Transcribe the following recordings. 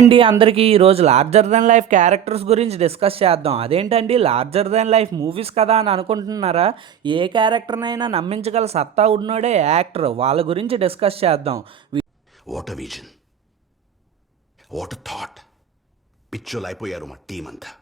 అండి అందరికీ ఈరోజు లార్జర్ దెన్ లైఫ్ క్యారెక్టర్స్ గురించి డిస్కస్ చేద్దాం. అదేంటండి లార్జర్ దెన్ లైఫ్ మూవీస్ కదా అని అనుకుంటున్నారా? ఏ క్యారెక్టర్నైనా నమ్మించగల సత్తా ఉన్నోడే యాక్టర్. వాళ్ళ గురించి డిస్కస్ చేద్దాం. What a vision, what a thought. పిచ్చోలు అయిపోయారు మా టీం అంతా.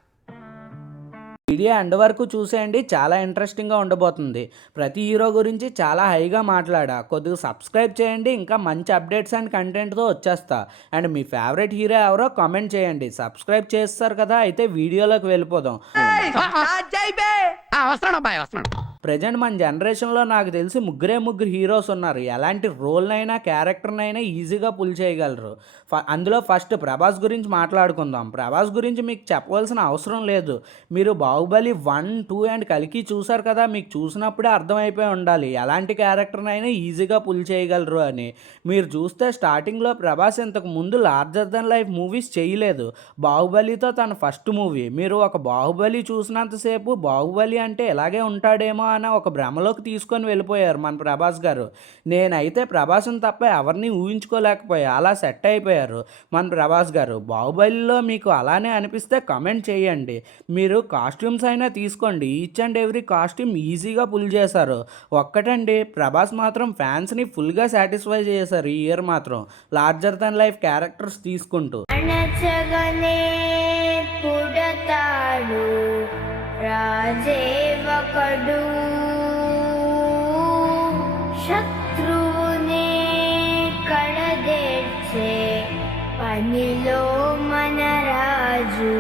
వీడియో ఎండ్ వరకు చూసేయండి, చాలా ఇంట్రెస్టింగ్గా ఉండబోతుంది. ప్రతి హీరో గురించి చాలా హైగా మాట్లాడా. కొద్దిగా సబ్స్క్రైబ్ చేయండి, ఇంకా మంచి అప్డేట్స్ అండ్ కంటెంట్తో వచ్చేస్తా. అండ్ మీ ఫేవరెట్ హీరో ఎవరో కామెంట్ చేయండి. సబ్స్క్రైబ్ చేస్తారు కదా, అయితే వీడియోలోకి వెళ్ళిపోదాం. ప్రజెంట్ మన జనరేషన్లో నాకు తెలిసి ముగ్గురు హీరోస్ ఉన్నారు. ఎలాంటి రోల్నైనా క్యారెక్టర్నైనా ఈజీగా పుల్ చేయగలరు. అందులో ఫస్ట్ ప్రభాస్ గురించి మాట్లాడుకుందాం. ప్రభాస్ గురించి మీకు చెప్పవలసిన అవసరం లేదు. మీరు బాహుబలి 1, 2 అండ్ కలికి చూసారు కదా, మీకు చూసినప్పుడే అర్థమైపోయి ఉండాలి ఎలాంటి క్యారెక్టర్నైనా ఈజీగా పుల్ చేయగలరు అని. మీరు చూస్తే స్టార్టింగ్లో ప్రభాస్ ఇంతకు ముందు లార్జర్ దెన్ లైఫ్ మూవీస్ చేయలేదు. బాహుబలితో తన ఫస్ట్ మూవీ. మీరు ఒక బాహుబలి చూసినంతసేపు బాహుబలి అంటే ఇలాగే ఉంటాడేమో అన్న ఒక భ్రమలోకి తీసుకొని వెళ్ళిపోయారు మన ప్రభాస్ గారు. నేనైతే ప్రభాస్ని తప్ప ఎవరిని ఊహించుకోలేకపోయా. అలా సెట్ అయిపోయారు మన ప్రభాస్ గారు. బాహుబలిలో మీకు అలానే అనిపిస్తే కమెంట్ చేయండి. మీరు కాస్ట్యూమ్స్ అయినా తీసుకోండి, ఈచ్ అండ్ ఎవ్రీ కాస్ట్యూమ్ ఈజీగా పుల్ చేశారు. ఒక్కటండి, ప్రభాస్ మాత్రం ఫ్యాన్స్ని ఫుల్గా సాటిస్ఫై చేశారు ఈ ఇయర్ మాత్రం లార్జర్ దెన్ లైఫ్ క్యారెక్టర్స్ తీసుకుంటూ. రాజేవకడు శత్రువునే కడదేర్చే పనిలో మన రాజు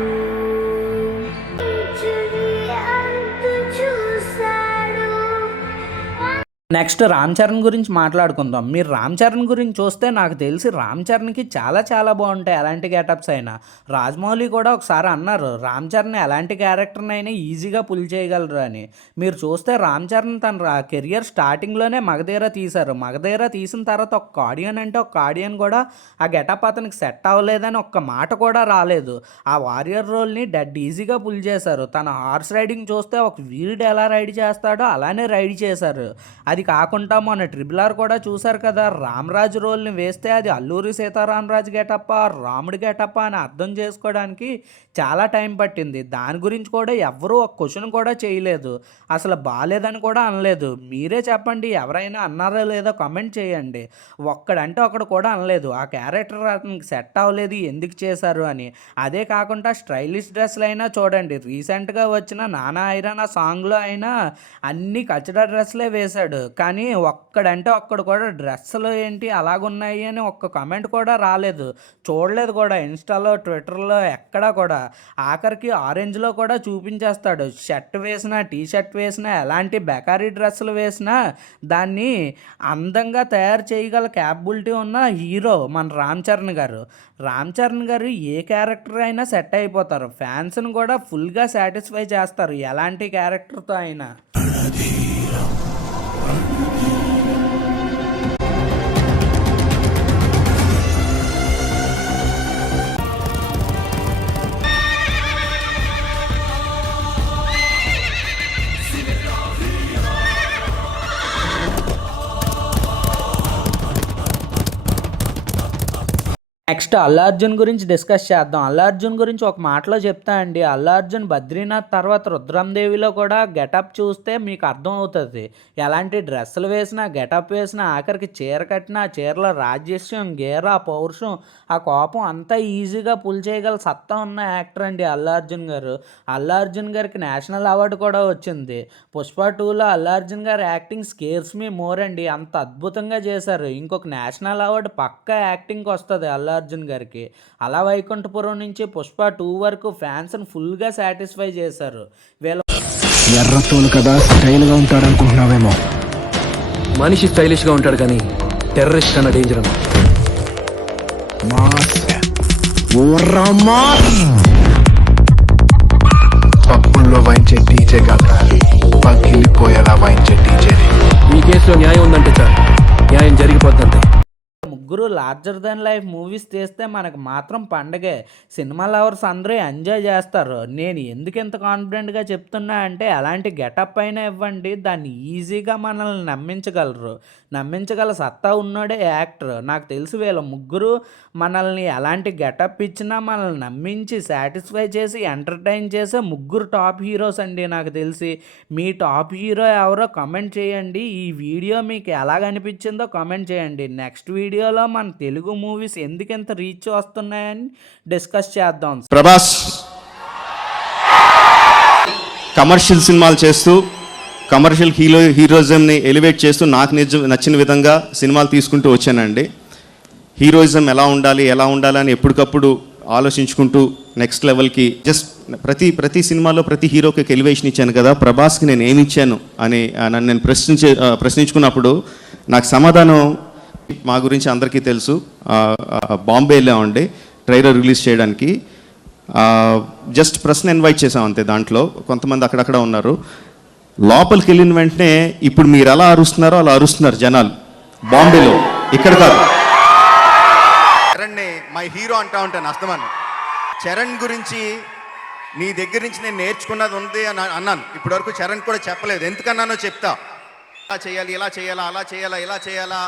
అంతు చూశాడు. నెక్స్ట్ రామ్ చరణ్ గురించి మాట్లాడుకుందాం. మీరు రామ్ చరణ్ గురించి చూస్తే నాకు తెలిసి రామ్ చరణ్కి చాలా బాగుంటాయి ఎలాంటి గెటప్స్ అయినా. రాజమౌళి కూడా ఒకసారి అన్నారు రామ్ చరణ్ ఎలాంటి క్యారెక్టర్నైనా ఈజీగా పుల్ చేయగలరు అని. మీరు చూస్తే రామ్ చరణ్ తన కెరియర్ స్టార్టింగ్లోనే మగధీర తీశారు. మగధీర తీసిన తర్వాత ఒక ఆడియన్ అంటే ఒక ఆడియన్ కూడా ఆ గెటప్ అతనికి సెట్ అవ్వలేదని ఒక్క మాట కూడా రాలేదు. ఆ వారియర్ రోల్ని డెడ్ ఈజీగా పుల్ చేశారు. తన హార్స్ రైడింగ్ చూస్తే ఒక వీరుడు ఎలా రైడ్ చేస్తాడో అలానే రైడ్ చేశారు. అది కాకుండా మన ట్రిబుల్ కూడా చూశారు కదా, రామరాజు రోల్ని వేస్తే అది అల్లూరి సీతారామరాజు గెటప్ప రాముడి గెటప్ప అని అర్థం చేసుకోవడానికి చాలా టైం పట్టింది. దాని గురించి కూడా ఎవరూ ఒక క్వశ్చన్ కూడా చేయలేదు, అసలు బాగాలేదని కూడా అనలేదు. మీరే చెప్పండి, ఎవరైనా అన్నారో లేదో కమెంట్ చేయండి. ఒక్కడంటే ఒకడు కూడా అనలేదు ఆ క్యారెక్టర్ అతనికి సెట్ అవ్వలేదు ఎందుకు చేశారు అని. అదే కాకుండా స్టైలిష్ డ్రెస్లు అయినా చూడండి, రీసెంట్గా వచ్చిన నానా ఐరన్ ఆ సాంగ్లో అయినా అన్ని కల్చరల్ డ్రెస్లే వేశాడు. కానీ ఒక్కడంటే ఒక్కడు కూడా డ్రెస్సులు ఏంటి అలాగున్నాయి అని ఒక్క కమెంట్ కూడా రాలేదు, చూడలేదు కూడా ఇన్స్టాలో ట్విట్టర్లో ఎక్కడా కూడా. ఆఖరికి ఆరెంజ్లో కూడా చూపించేస్తాడు. షర్ట్ వేసినా టీ షర్ట్ వేసినా ఎలాంటి బెకారీ డ్రెస్సులు వేసినా దాన్ని అందంగా తయారు చేయగల క్యాపబిలిటీ ఉన్న హీరో మన రామ్ చరణ్ గారు. రామ్ చరణ్ గారు ఏ క్యారెక్టర్ అయినా సెట్ అయిపోతారు. ఫ్యాన్స్ని కూడా ఫుల్గా సాటిస్ఫై చేస్తారు ఎలాంటి క్యారెక్టర్తో అయినా. నెక్స్ట్ అల్లు అర్జున్ గురించి డిస్కస్ చేద్దాం. అల్లు అర్జున్ గురించి ఒక మాటలో చెప్తా అండి. అల్లు అర్జున్ బద్రీనాథ్ తర్వాత రుద్రందేవిలో కూడా గెటప్ చూస్తే మీకు అర్థం అవుతుంది. ఎలాంటి డ్రెస్సులు వేసినా గెటప్ వేసినా ఆఖరికి చీర కట్టినా చీరలో రాజస్యం గేరా పౌరుషం ఆ కోపం అంతా ఈజీగా పుల్ చేయగల సత్తా ఉన్న యాక్టర్ అండి అల్లు అర్జున్ గారు. అల్లు అర్జున్ గారికి నేషనల్ అవార్డు కూడా వచ్చింది. పుష్ప 2లో అల్లు అర్జున్ గారు యాక్టింగ్ స్కేర్స్ మీ మోర్ అండి, అంత అద్భుతంగా చేశారు. ఇంకొక నేషనల్ అవార్డు పక్కా యాక్టింగ్కి వస్తుంది అల్లు అర్జున్ గారికి. అలా వైకుంఠపురం నుంచి పుష్ప 2 వరకు ఫ్యాన్స్ని ఫుల్గా సాటిస్ఫై చేశారు. ఎర్రతోలు కదా స్టైల్గా ఉంటాడు అనుకుంటున్నావేమో. మనిషి స్టైలిష్గా ఉంటాడు కానీ టెర్రరిస్ట్ కన్నా డేంజర్. పప్పుల్లో వాయించే డీజే కాదు, పగిలిపోయేలా వాయించే డీజే. ఈ కేసులో న్యాయం ఉందంటే చాలు, న్యాయం జరిగిపోద్దంతే. ముగ్గురు లార్జర్ దెన్ లైఫ్ మూవీస్ తీస్తే మనకు మాత్రం పండగే. సినిమా లవర్స్ అందరూ ఎంజాయ్ చేస్తారు. నేను ఎందుకు ఇంత కాన్ఫిడెంట్గా చెప్తున్నా అంటే అలాంటి గెటప్ అయినా ఇవ్వండి, దాన్ని ఈజీగా మనల్ని నమ్మించగలరు. నమ్మించగల సత్తా ఉన్నోడే యాక్టర్. నాకు తెలిసి వీళ్ళ ముగ్గురు మనల్ని ఎలాంటి గెటప్ ఇచ్చినా మనల్ని నమ్మించి సాటిస్ఫై చేసి ఎంటర్టైన్ చేసే ముగ్గురు టాప్ హీరోస్ అండి నాకు తెలిసి. మీ టాప్ హీరో ఎవరో కామెంట్ చేయండి. ఈ వీడియో మీకు ఎలాగనిపించిందో కామెంట్ చేయండి. నెక్స్ట్ వీడియోలో మన తెలుగు మూవీస్ ఎందుకు ఇంత రీచ్ వస్తున్నాయని డిస్కస్ చేద్దాం. ప్రభాస్ కమర్షియల్ సినిమాలు చేస్తూ కమర్షియల్ హీరోయిజంని ఎలివేట్ చేస్తూ నాకు నచ్చిన విధంగా సినిమాలు తీసుకుంటూ వచ్చానండి. హీరోయిజం ఎలా ఉండాలి అని ఎప్పటికప్పుడు ఆలోచించుకుంటూ నెక్స్ట్ లెవెల్కి ప్రతి సినిమాలో ప్రతి హీరోకి ఒక ఎలివేషన్ ఇచ్చాను కదా, ప్రభాస్కి నేను ఏమి ఇచ్చాను అని నన్ను నేను ప్రశ్నించుకున్నప్పుడు నాకు సమాధానం మా గురించి అందరికీ తెలుసు. బాంబే వెళ్ళామండి ట్రైలర్ రిలీజ్ చేయడానికి. జస్ట్ ప్రశ్న ఇన్వైట్ చేసాం అంతే. దాంట్లో కొంతమంది అక్కడక్కడ ఉన్నారు. లోపలికి వెళ్ళిన వెంటనే ఇప్పుడు మీరు ఎలా అరుస్తున్నారో అలా అరుస్తున్నారు జనాలు బాంబేలో, ఇక్కడ కాదు. చరణ్ని మై హీరో అంటా ఉంటాను అస్తమాను. చరణ్ గురించి నీ దగ్గర నుంచి నేను నేర్చుకున్నది ఉంది అని అన్నాను. ఇప్పటివరకు చరణ్ కూడా చెప్పలేదు. ఎందుకన్నానో చెప్తా. ఇలా చేయాలి, ఇలా చేయాలా, అలా చేయాలా, ఇలా చేయాలా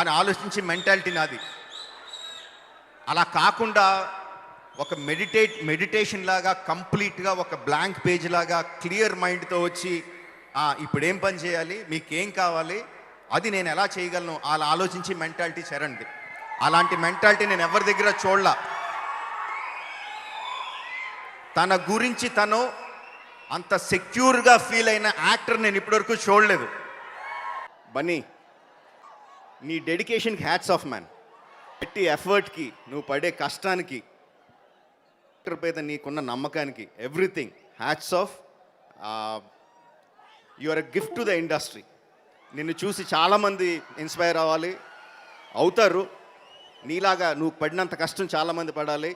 అని ఆలోచించి మెంటాలిటీ నాది. అలా కాకుండా ఒక మెడిటేషన్ లాగా కంప్లీట్గా ఒక బ్లాంక్ పేజ్ లాగా క్లియర్ మైండ్తో వచ్చి ఇప్పుడు ఏం పని చేయాలి, మీకేం కావాలి, అది నేను ఎలా చేయగలను అలా ఆలోచించి మెంటాలిటీ చరణ్ది. అలాంటి మెంటాలిటీ నేను ఎవరి దగ్గర చూడలా. తన గురించి తను అంత సెక్యూర్గా ఫీల్ అయిన యాక్టర్ నేను ఇప్పటివరకు చూడలేదు. బన్నీ, నీ డెడికేషన్కి హ్యాట్స్ ఆఫ్ మ్యాన్. పెట్టి ఎఫర్ట్కి, నువ్వు పడే కష్టానికి, యాక్టర్ మీద నీకున్న నమ్మకానికి, everything hats off. You are a gift to the industry. నిన్ను చూసి చాలామంది ఇన్స్పైర్ అవ్వాలి, అవుతారు. నీలాగా నువ్వు పడినంత కష్టం చాలామంది పడాలి.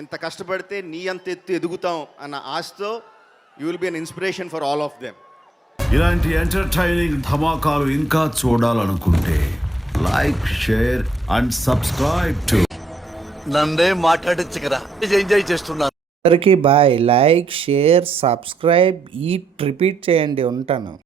ఇంత కష్టపడితే నీ అంత ఎత్తు ఎదుగుతాం అన్న ఆశతో you will be an inspiration for all of them. ఇలాంటి ఎంటర్టైనింగ్ ధమాకాలు ఇంకా చూడాలనుకుంటే like, share and subscribe to. నన్నే మాట్లాడించు కదా, ఎంజాయ్ చేస్తున్నాను. అందరికీ bye. Like, share, subscribe, repeat చేయండి. ఉంటాను.